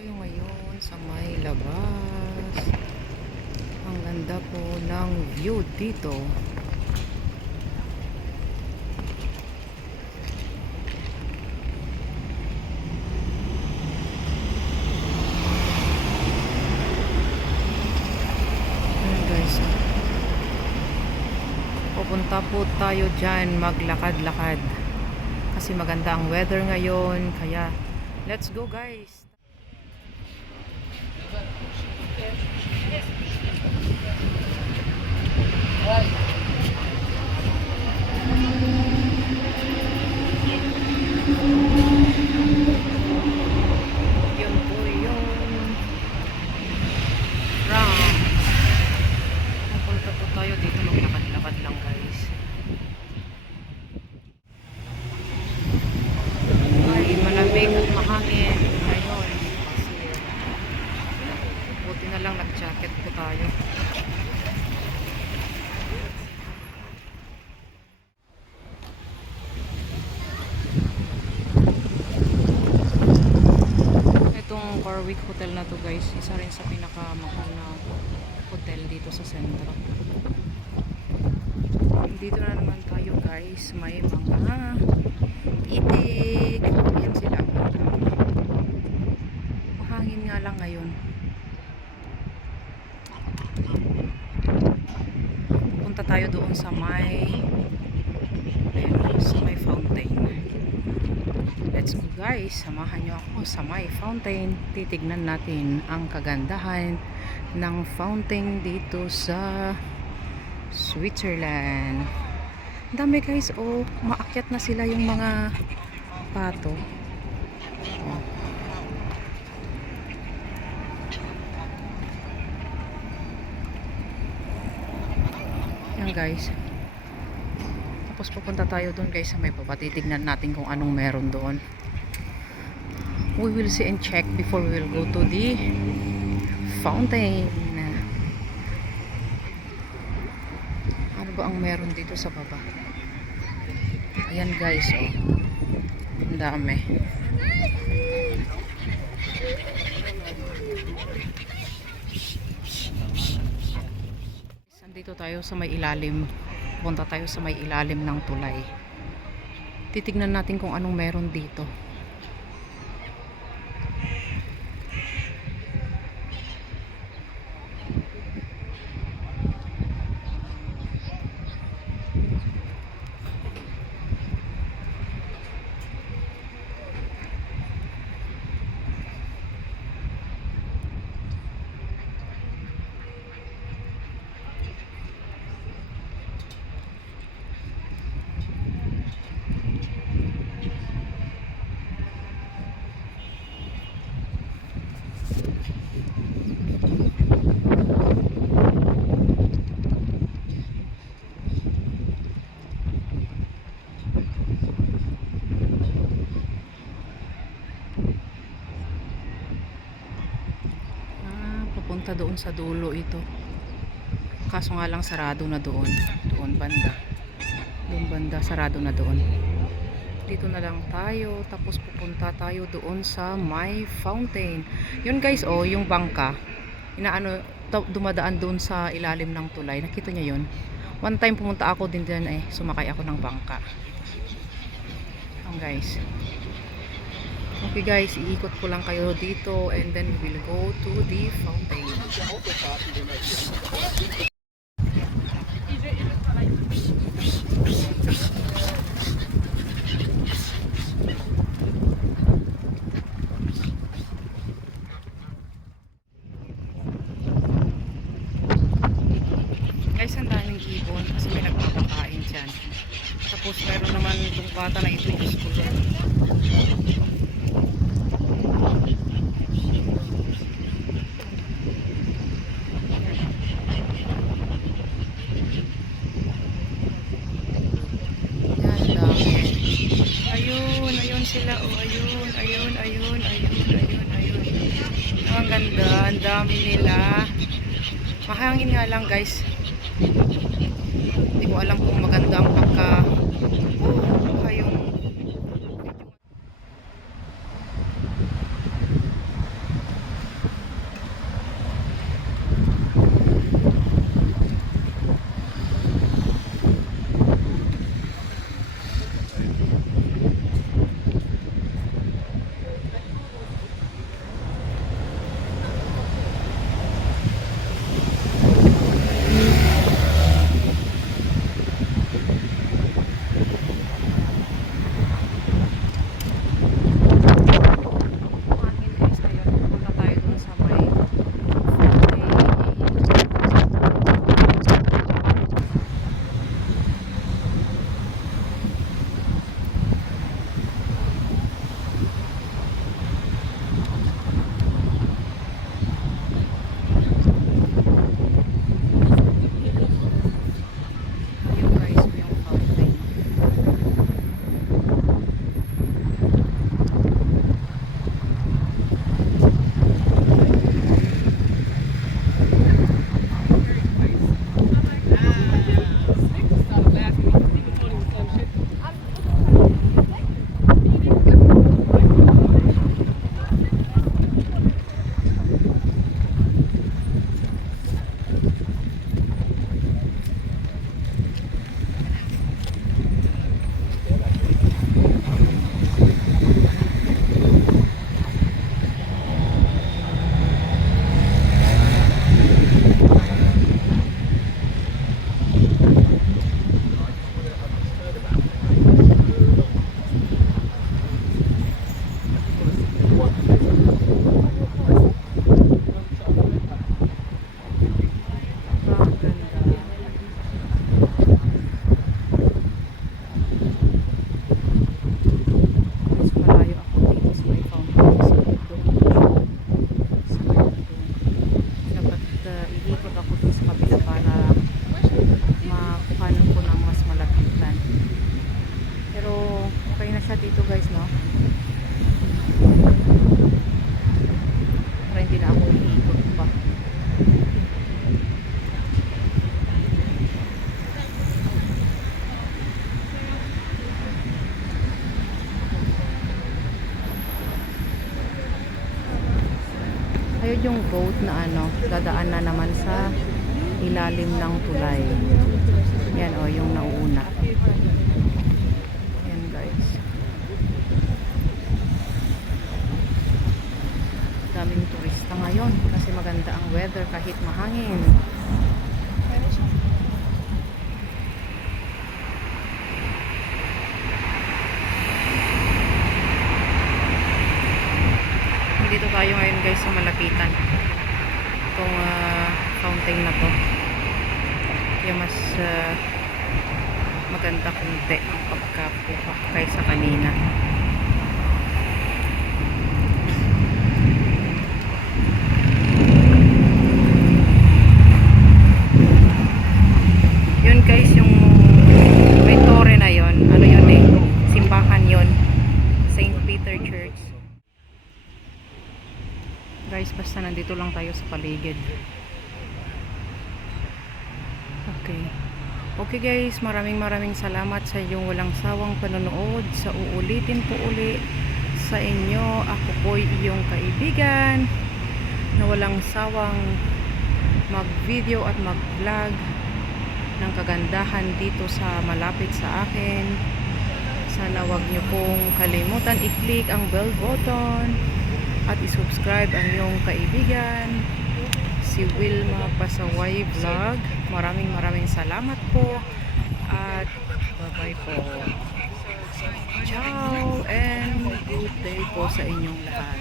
tayo ngayon sa may labas. Ang ganda po ng view dito. Pupunta po tayo dyan maglakad-lakad. Kasi maganda ang weather ngayon. Kaya let's go guys. Yun po yung Ram. Pupunta po tayo dito maglakad-lakad lang guys. Ay, malamig at mahangin ngayon. Kasi buti na lang nag-jacket po tayo. Corwick Hotel na to guys, isa rin sa pinakamahal na hotel dito sa sentro. Dito na naman tayo guys, may mga itik. Yan sila. Mahangin nga lang ngayon. Punta tayo doon sa may sa may fountain. Let's go guys, samahan nyo ako sa may fountain. Titignan natin ang kagandahan ng fountain dito sa Switzerland. Dami guys, oh, maakyat na sila yung mga pato. Oh. Yan guys. Tapos pupunta tayo doon guys sa may baba. Titignan natin kung anong meron doon. We will see and check before we will go to the fountain. Ano ba ang meron dito sa baba? Ayan guys, oh. Ang dami. Nandito tayo sa may ilalim. Punta tayo sa may ilalim ng tulay. Titignan natin kung anong meron dito. Doon sa dulo ito. Kaso nga lang sarado na doon. Doon banda. Doon banda sarado na doon. Dito na lang tayo. Tapos pupunta tayo doon sa my fountain. Yun guys, oh, yung bangka. Inaano, dumadaan doon sa ilalim ng tulay. Nakita niya yun? One time pumunta ako din dyan eh. Sumakay ako ng bangka. Ang guys. Okay guys, iikot ko lang kayo dito and then we will go to the fountain. Guys, ang daming ibon kasi may nagpapakain dyan. Tapos meron naman itong bata na ito yung school. Yan, dami. Ayun, ayun sila. Oh, ayun, ayun, ayun, ayun, ayun, ayun. Ang ganda, ang dami nila. Mahangin nga lang guys. Hindi ko alam kung maganda ang pagka oh, yung siya dito guys, no? Para hindi na ako iikot pa. Ayun yung boat na ano, dadaan na naman sa ilalim ng tulay. Yan o, yung nauuna. Daming turista ngayon kasi maganda ang weather kahit mahangin. Dito tayo ngayon guys sa malapitan. Itong ah, fountain na to. Kaya mas ah, maganda kunti ang pagkapuka kaysa kanina. Yun guys, yung may tore na yon Ano yun eh? Simbahan yon St. Peter Church. Guys, basta nandito lang tayo sa paligid. Okay. Okay guys, maraming maraming salamat sa inyong walang sawang panonood. Sa uulitin po uli sa inyo. Ako po iyong kaibigan na walang sawang mag-video at mag-vlog ng kagandahan dito sa malapit sa akin. Sana wag nyo pong kalimutan i-click ang bell button at i-subscribe ang iyong kaibigan si Wilma Pasaway Vlog. Maraming maraming salamat po at bye-bye po. Ciao and good day po sa inyong lahat.